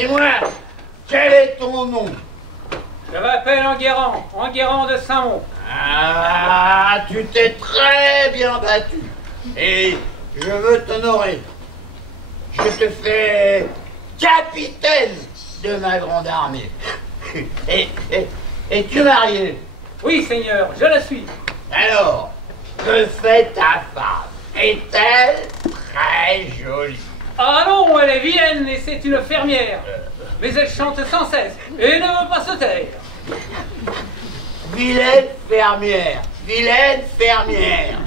Dis-moi, quel est ton nom? Je m'appelle Enguerrand de Saint-Mont. Ah, tu t'es très bien battu. Et je veux t'honorer. Je te fais capitaine de ma grande armée. Es-tu marié? Oui, Seigneur, je le suis. Alors, que fait ta femme? Est-elle très jolie? Ah non, elle est vilaine et c'est une fermière. Mais elle chante sans cesse et ne veut pas se taire. Vilaine fermière, vilaine fermière.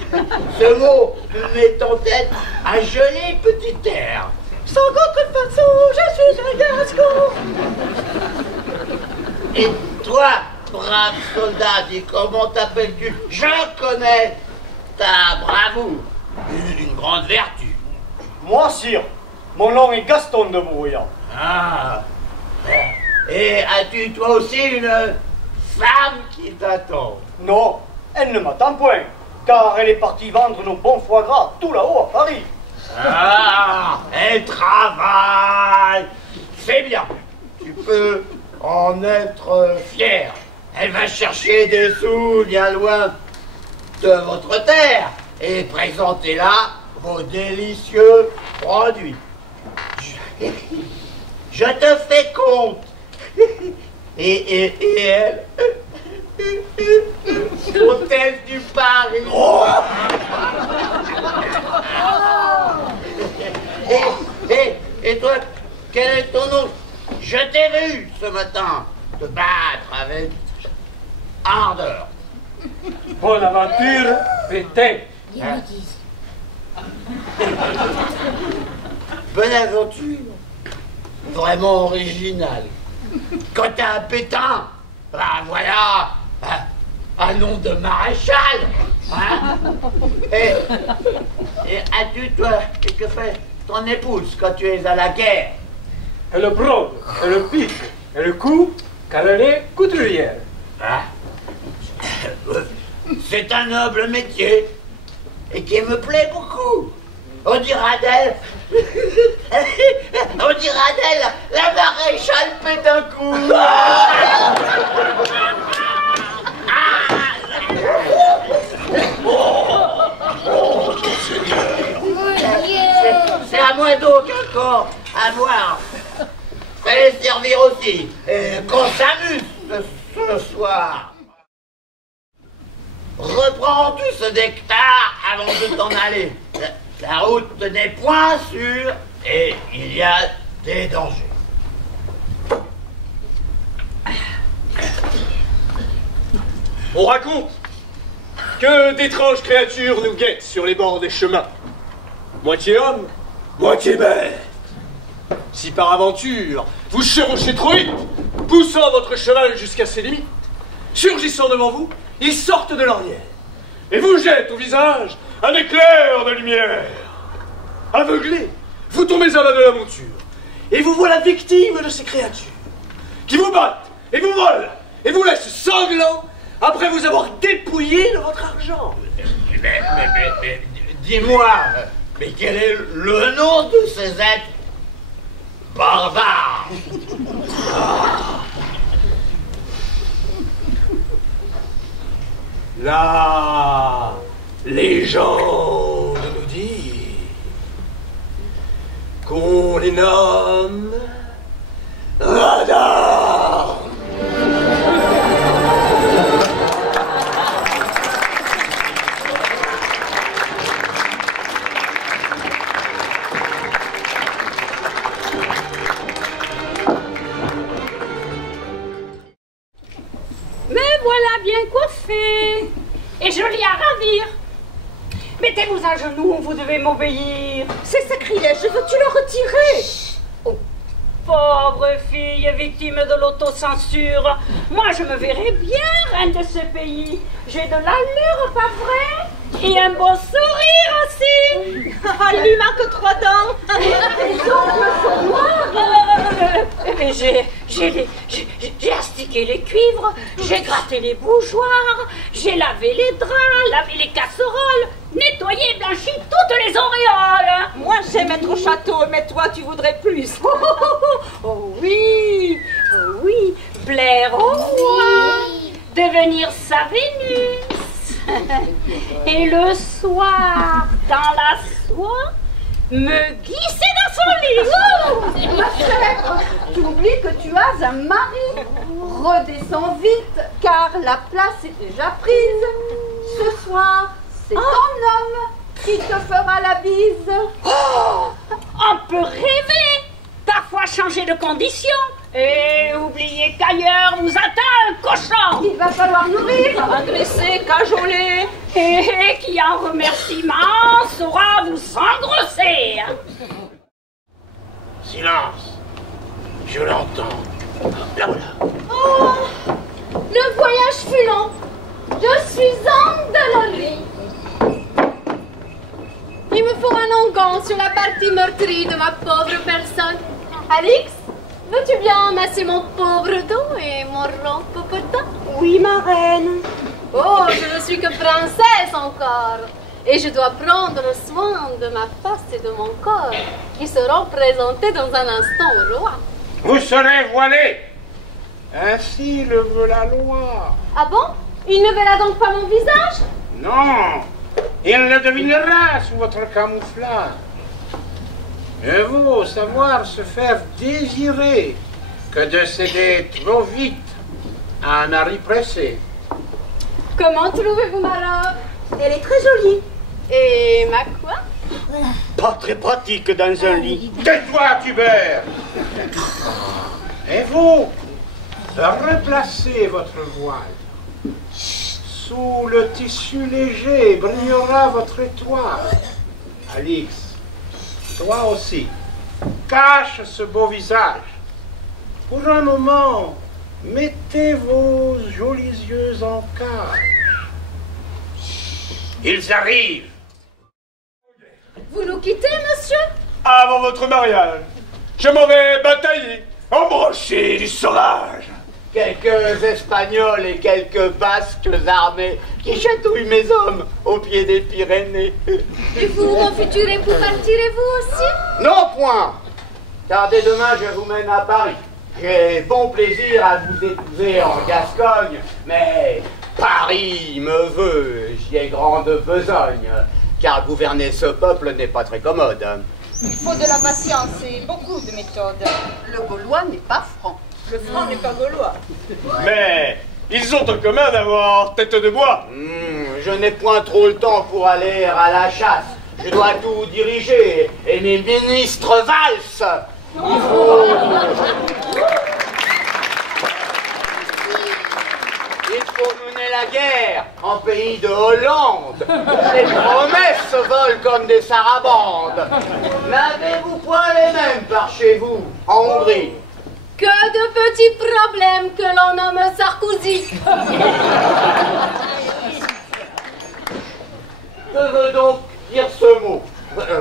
Ce mot me met en tête un joli petit air. Sans contrefaçon, je suis un Gascon. Et toi, brave soldat, dis comment t'appelles-tu? Je connais ta bravoure, une grande vertu. Moi, sire, mon nom est Gaston de Brouillan. Ah. Et as-tu toi aussi une femme qui t'attend? Non, elle ne m'attend point, car elle est partie vendre nos bons foie gras tout là-haut à Paris. Ah, elle travaille. C'est bien. Tu peux en être fier. Elle va chercher des sous bien loin de votre terre et présenter là vos délicieux produits. Je te fais compte. Et elle, hôtesse du Paris. Oh. Et toi, quel est ton nom? Je t'ai vu ce matin te battre avec ardeur. Bonne aventure, pétain. Hein? Bonne aventure. Vraiment original. Quand t'as un pétain, bah voilà, un nom de maréchal. Hein? Et as-tu, toi, et que fait ton épouse quand tu es à la guerre? Elle brode, elle pique, elle coupe, car elle est couturière. Hein? C'est un noble métier et qui me plaît beaucoup. On dira d'elle, la maréchale Pétincourt. C'est à moins d'eau qu'encore à boire. Fallait servir aussi. Qu'on s'amuse ce soir. Reprends tout ce nectar avant de t'en aller. La route n'est point sûre et il y a des dangers. On raconte que d'étranges créatures nous guettent sur les bords des chemins. Moitié homme, moitié bête. Si par aventure, vous chevauchez trop vite, poussant votre cheval jusqu'à ses limites, surgissant devant vous, ils sortent de l'ornière et vous jettent au visage un éclair de lumière. Aveuglé, vous tombez à bas de la monture et vous voilà victime de ces créatures qui vous battent et vous volent et vous laissent sanglants après vous avoir dépouillé de votre argent. Mais dis-moi, mais quel est le nom de ces êtres barbares? La légende nous dit qu'on les nomme Radar. Me voilà bien coiffé et joli à ravir. Mettez-vous à genoux, vous devez m'obéir. C'est sacrilège, veux-tu le retirer? Oh, pauvre fille victime de l'autocensure. Moi, je me verrais bien reine de ce pays. J'ai de l'allure, pas vrai? Et un beau sourire aussi. Il lui manque 3 dents. Les ongles sont noirs. Mais j'ai astiqué les cuivres, j'ai gratté les bougeoirs, j'ai lavé les draps, lavé les casseroles, nettoyé et blanchi toutes les auréoles. Moi, j'aime être au château, mais toi, tu voudrais plus. Oh oui, oh oui, plaire au roi, devenir sa Vénus. Et le soir, dans la soie, me glisser dans son lit. Oh, ma chère, tu oublies que tu as un mari. Redescends vite, car la place est déjà prise. Ce soir, c'est ton homme qui te fera la bise. Oh, on peut rêver, parfois changer de condition et oublier qu'ailleurs vous attend un cochon. Il va falloir nourrir, adresser, cajoler et qui en remerciement saura vous engrosser. Silence. Je l'entends. Là voilà. Oh, le voyage fut long. Je suis endolorie. Il me faut un onguent sur la partie meurtrie de ma pauvre personne. Alix, veux-tu bien masser mon pauvre dos et mon rond popotin? Oui, ma reine. Oh, je ne suis que princesse encore. Et je dois prendre soin de ma face et de mon corps, qui seront présentés dans un instant au roi. Vous serez voilé. Ainsi le veut la loi. Ah bon? Il ne verra donc pas mon visage? Non, il le devinera sous votre camouflage. Mieux vaut savoir se faire désirer que de céder trop vite à un mari pressé. Comment trouvez-vous ma robe? Elle est très jolie. Et ma coiffe? Pas très pratique dans un lit. Tais-toi, Tubert. Et vous, replacez votre voile. Sous le tissu léger brillera votre étoile. Alix, toi aussi, cache ce beau visage. Pour un moment, mettez vos jolis yeux en cage. Ils arrivent. Vous nous quittez, monsieur? Avant votre mariage, je m'aurais bataillé, embroché du sauvage. Quelques Espagnols et quelques Basques armés qui chatouillent mes hommes au pied des Pyrénées. Et vous, mon futur époux, partirez-vous aussi? Non, point. Car dès demain, je vous mène à Paris. J'ai bon plaisir à vous épouser en Gascogne, mais Paris me veut, j'y ai grande besogne, car gouverner ce peuple n'est pas très commode. Il faut de la patience et beaucoup de méthode. Le Gaulois n'est pas franc. Le franc n'est pas gaulois. Mais ils ont en commun d'avoir tête de bois. Je n'ai point trop le temps pour aller à la chasse. Je dois tout diriger et mes ministres valsent. Il faut mener la guerre en pays de Hollande. Les promesses volent comme des sarabandes. N'avez-vous point les mêmes par chez vous, en Hongrie? Que de petits problèmes que l'on nomme Sarkozy. Que veut donc dire ce mot?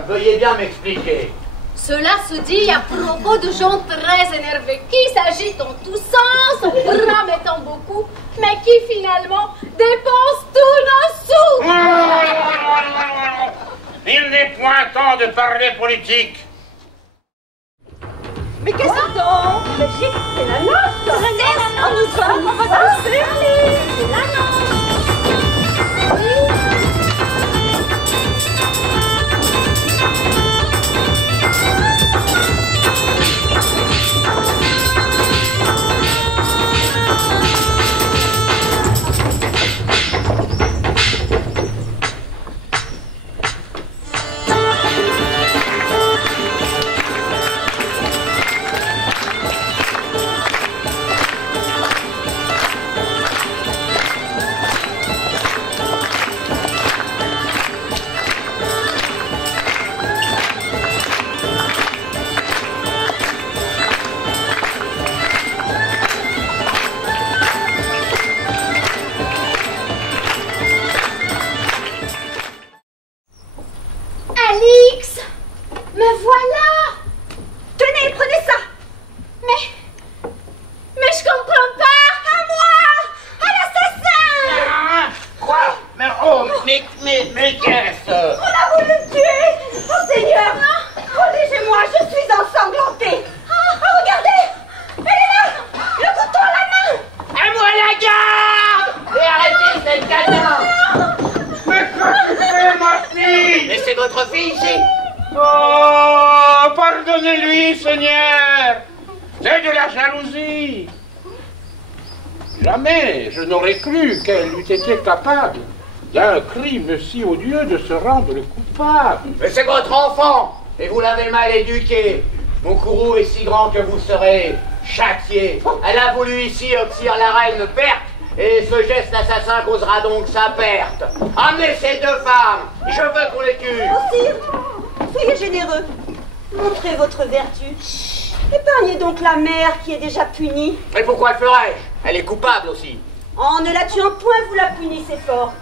Veuillez bien m'expliquer. Cela se dit à propos de gens très énervés qui s'agitent en tous sens en promettant beaucoup, mais qui finalement dépensent tous nos sous. Il n'est point temps de parler politique. Mais qu'est-ce que c'est? C'est la noce. On va danser. C'est la noce. Oh, pardonnez-lui, Seigneur. C'est de la jalousie. Jamais je n'aurais cru qu'elle eût été capable d'un crime si odieux de se rendre le coupable. Mais c'est votre enfant, et vous l'avez mal éduqué. Mon courroux est si grand que vous serez châtié. Elle a voulu ici obtenir la reine perte, et ce geste assassin causera donc sa perte. Amenez ces deux femmes, je veux qu'on les tue. Oh, sire, soyez généreux. Montrez votre vertu. Épargnez donc la mère qui est déjà punie. Et pourquoi le ferais-je? Elle est coupable aussi. En ne la tuant point, vous la punissez fort.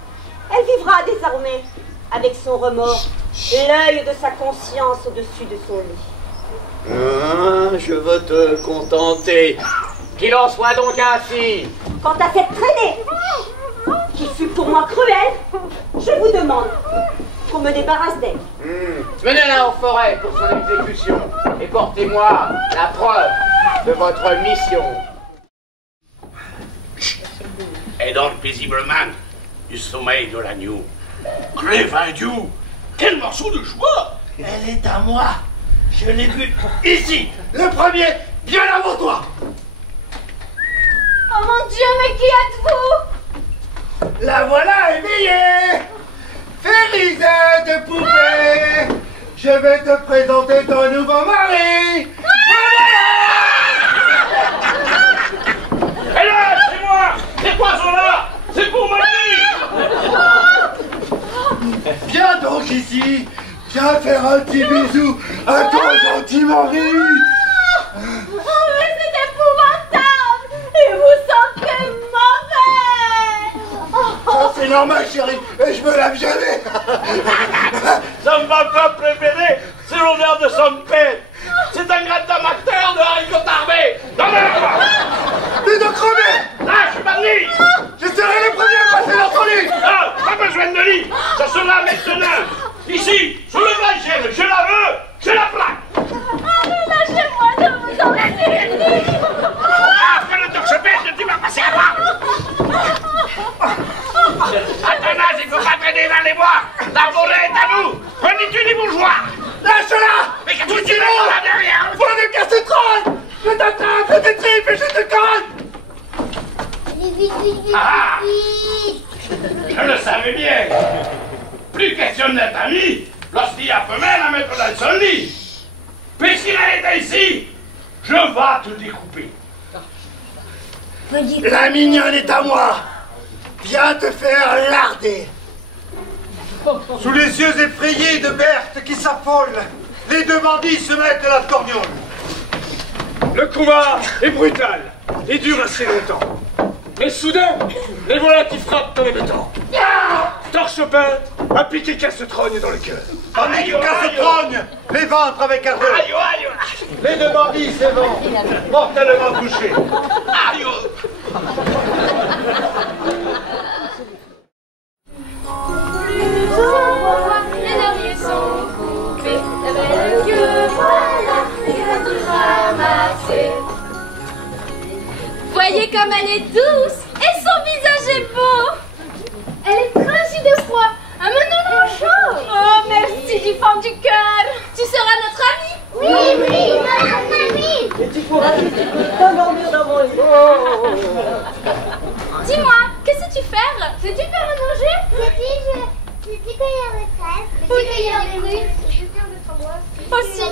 Elle vivra désormais avec son remords, l'œil de sa conscience au-dessus de son lit. Je veux te contenter. Qu'il en soit donc ainsi. Quant à cette traînée, qui fut pour moi cruelle, je vous demande qu'on me débarrasse d'elle. Menez-la en forêt pour son exécution et portez-moi la preuve de votre mission. Elle dort paisiblement du sommeil de l'agneau. Crève-adieu! Quel morceau de joie! Elle est à moi. Je l'ai vue ici, le premier, bien avant toi. Oh mon Dieu, mais qui êtes-vous? La voilà éveillée. Férisette de poupée, je vais te présenter ton nouveau mari. Et là, c'est moi! C'est quoi ça là? C'est pour ma vie! Viens donc ici, viens faire un petit bisou à ton gentil mari. Oh, mais c'est épouvantable! Et vous sentez mauvais! Ça c'est normal chérie, et je me lave jamais. Son papa préféré, c'est l'odeur de son père. C'est un grand amateur de haricots tarbés. Donnez-le-moi! Mais de crever. Lâche, bandit! Je serai le premier à passer dans ton lit. Non, pas besoin de lit. Ça sera maintenant. Ici, sur le blanchel, je la veux, je la plaque. Lâchez-moi, je vous en prie! Ah, fais le torche-pète, tu vas passer à moi. Athanase, il faut pas traîner dans les bois. La forêt est à nous. Prenez-tu les bourgeois? Lâche-la. Mais qu'est-ce que tu fais là derrière? Faut ne casser troll. Je t'attrape, je t'étripe et je te colle. Ah! Je le savais bien. Plus question d'être ami lorsqu'il y a femelle à mettre dans son lit. Puis s'il était ici, je vais te découper. La mignonne est à moi. Viens te faire larder. Sous les yeux effrayés de Berthe qui s'affole, les deux bandits se mettent la torgnole. Le combat est brutal et dure assez longtemps. Mais soudain, les voilà qui frappent dans les bétons. Torche peinte, appliqué casse-trogne dans le cœur. Tandis que casse-trogne les ventres avec ardeur. Aïe, aïe, aïe. Les deux bandits s'éventent, mortellement touchés. Aïe. Les lauriers sont coupés, la belle queue, voilà, les gâteaux ramassés. Voyez comme elle est douce et son visage est beau. Elle est fragile de froid, un menon chaud. Oh, merci du fond du cœur. Tu seras notre amie. Oui, oui, notre amie. Et tu pourras t'endormir dans mon lit. Dis-moi, qu'est-ce que tu fais? Sais-tu faire à manger? Sais-tu cueillir des fraises? Sais-tu cueillir des fruits? Sais-tu faire des framboises? Aussi.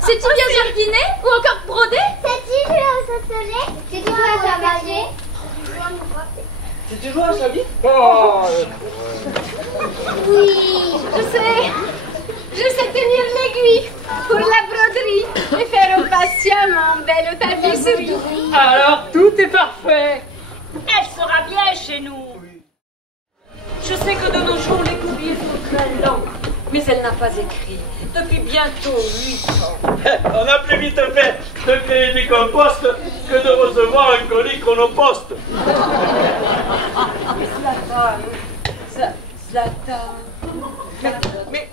Sais-tu bien jardiner ou encore broder? Sais-tu jouer au saucelet? Sais-tu jouer à sabager? C'est toujours un chavis? Oui, je sais tenir l'aiguille pour la broderie et faire au patient mon belle tapisserie. Alors tout est parfait. Elle sera bien chez nous. Je sais que de nos jours, les courriers sont très lents, mais elle n'a pas écrit depuis bientôt 8 ans. On a plus vite fait de créer des composts que de recevoir un colis chronopost. Mais Zlatan! Mais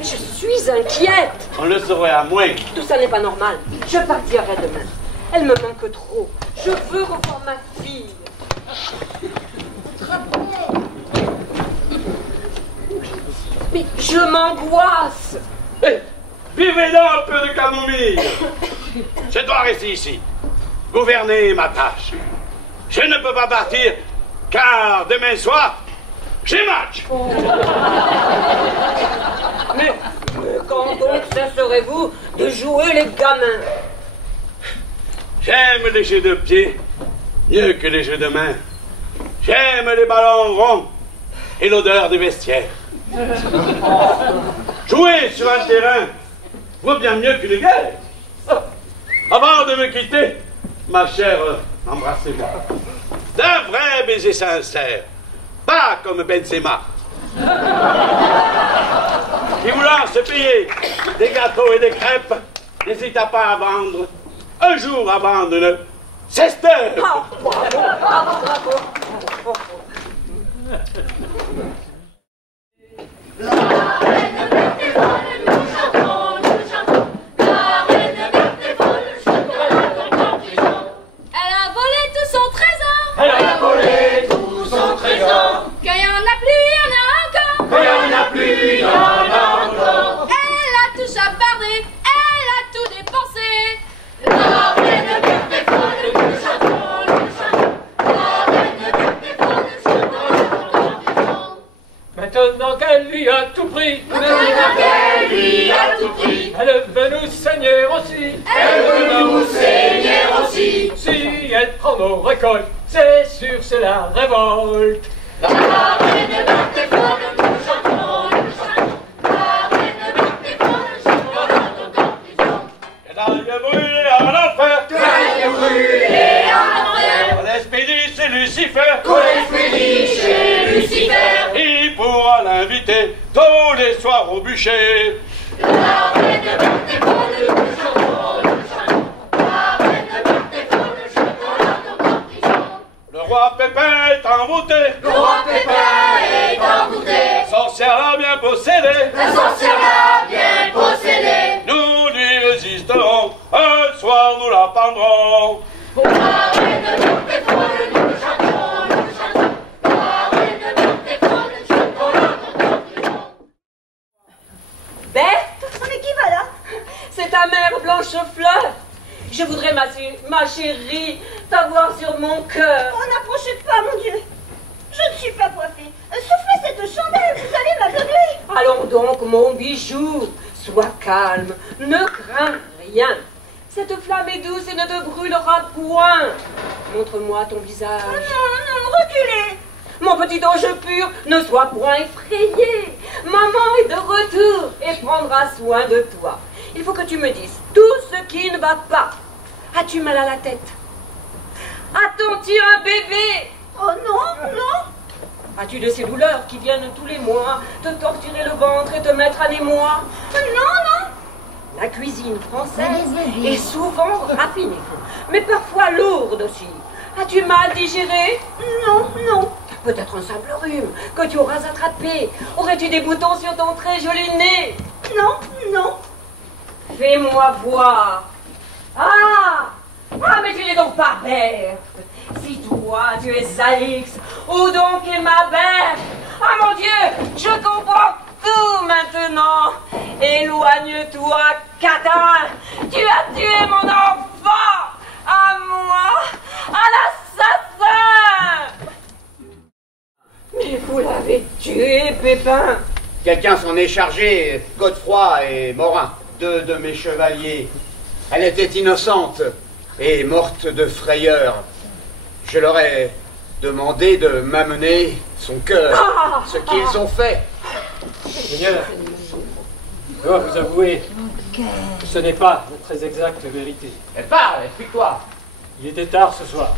je suis inquiète! On le saurait à moins. Tout ça n'est pas normal. Je partirai demain. Elle me manque trop. Je veux revoir ma fille. Mais je m'angoisse. Eh, buvez donc un peu de camomille. Je dois rester ici. Gouverner ma tâche. Je ne peux pas partir, car demain soir, j'ai match. Mais quand donc cesserez-vous de jouer les gamins? J'aime les jeux de pied mieux que les jeux de main. J'aime les ballons ronds et l'odeur des vestiaires. Jouer sur un terrain vaut bien mieux qu'une guerre. Avant de me quitter, ma chère, embrassez-moi. D'un vrai baiser sincère, pas comme Benzema. Qui voulant se payer des gâteaux et des crêpes, n'hésita pas à vendre un jour avant de ne s'ester. Maintenant qu'elle lui a tout pris, elle veut nous saigner aussi, si elle prend nos récoltes, c'est sûr c'est la révolte. La reine verte est folle, nous chantons, la reine verte est folle, nous chantons. Elle aille brûler en enfer, on expédie chez Lucifer, il pourra l'inviter tous les soirs au bûcher. La reine verte est folle, nous chantons, la reine verte est folle, nous chantons. Le roi Pépin est envoûté, sorcière l'a bien possédé, nous lui résisterons, un soir nous la pendrons. La reine verte est folle, nous chantons, la reine verte est folle, nous chantons. Berthe? Mais qui va là? C'est ta mère Blanchefleur. Je voudrais, ma chérie, t'avoir sur mon cœur. Oh, n'approchez pas, mon Dieu. Je ne suis pas coiffée. Soufflez cette chandelle, vous allez m'aveugler. Allons donc, mon bijou. Sois calme, ne crains rien. Cette flamme est douce et ne te brûlera point. Montre-moi ton visage. Oh non, reculez. Mon petit ange pur, ne sois point effrayé. Maman est de retour et prendra soin de toi. Il faut que tu me dises tout ce qui ne va pas. As-tu mal à la tête? Attends-tu un bébé? Oh non. As-tu de ces douleurs qui viennent tous les mois te torturer le ventre et te mettre à l'émoi? Non. La cuisine française est souvent raffinée, mais parfois lourde aussi. As-tu mal digéré? Non. Peut-être un simple rhume que tu auras attrapé. Aurais-tu des boutons sur ton très joli nez? Non. Fais-moi voir. Ah, mais tu n'es donc pas Berthe. Si toi, tu es Alix, où donc est ma Berthe? Ah mon Dieu, je comprends tout maintenant. Éloigne-toi, Catin. Tu as tué mon enfant. À moi, à l'assassin. Mais vous l'avez tué, Pépin. Quelqu'un s'en est chargé, Godefroy et Morin, deux de mes chevaliers. Elle était innocente et morte de frayeur. Je leur ai demandé de m'amener son cœur, ce qu'ils ont fait. Seigneur, je dois vous avouer que ce n'est pas la très exacte vérité. Elle parle, explique-toi. Il était tard ce soir.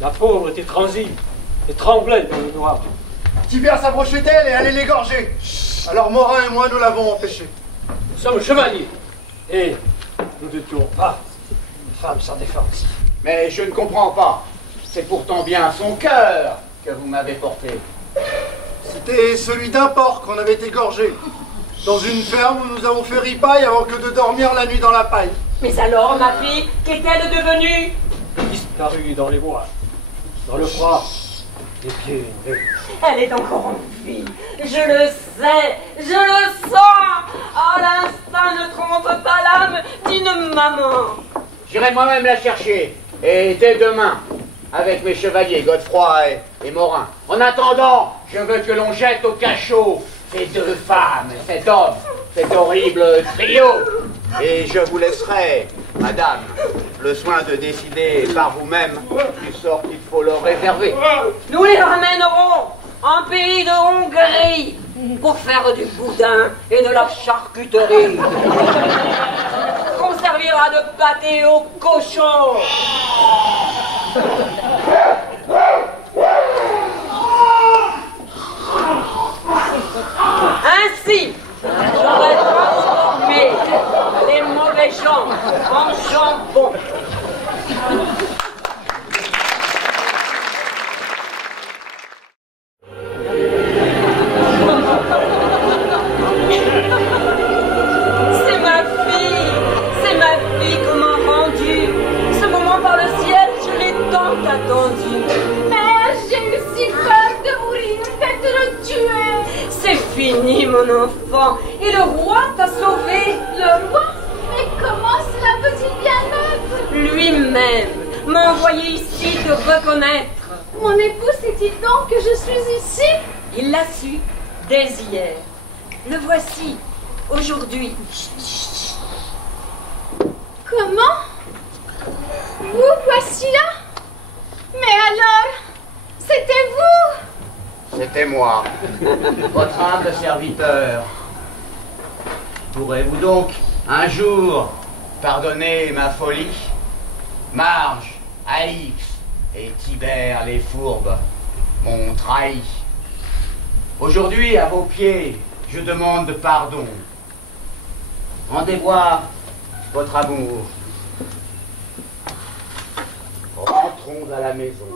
La pauvre était transie et tremblait dans le noir. Tibère s'approchait d'elle et allait l'égorger. Alors Morin et moi, nous l'avons empêché. Nous sommes chevaliers et nous ne tuons pas une femme sans défense. Mais je ne comprends pas. C'est pourtant bien son cœur que vous m'avez porté. C'était celui d'un porc qu'on avait égorgé. Dans une ferme où nous avons fait ripaille avant que de dormir la nuit dans la paille. Mais alors, ma fille, qu'est-elle devenue? Disparue dans les bois, dans le froid, des pieds. Elle est encore en vie. Je le sais, je le sens. À l'instinct ne trompe pas l'âme d'une maman. J'irai moi-même la chercher. Et dès demain, avec mes chevaliers, Godefroy et Morin. En attendant, je veux que l'on jette au cachot ces deux femmes, cet homme, cet horrible trio. Et je vous laisserai, madame, le soin de décider par vous-même du sort qu'il faut leur réserver. Nous les ramènerons en pays de Hongrie pour faire du boudin et de la charcuterie. On servira de pâté aux cochons. Ainsi, j'aurai transformé les mauvais gens en jambon. C'est ma fille qu'on m'a rendue. Ce moment par le ciel, je l'ai tant attendu. Mère, j'ai eu si peur de mourir, faites-le tuer. C'est fini, mon enfant, et le roi t'a sauvé. Le roi? Mais comment cela peut-il bien être? Lui-même m'a envoyé ici te reconnaître. Mon époux sait-il donc que je suis ici? Il l'a su dès hier. Le voici, aujourd'hui. Comment? Vous voici là? Mais alors, c'était vous? C'était moi, votre humble serviteur. Pourrez-vous donc un jour pardonner ma folie? Marge, Alix et Tibère les fourbes m'ont trahi. Aujourd'hui, à vos pieds, je demande pardon. Rendez voir votre amour. Rentrons à la maison.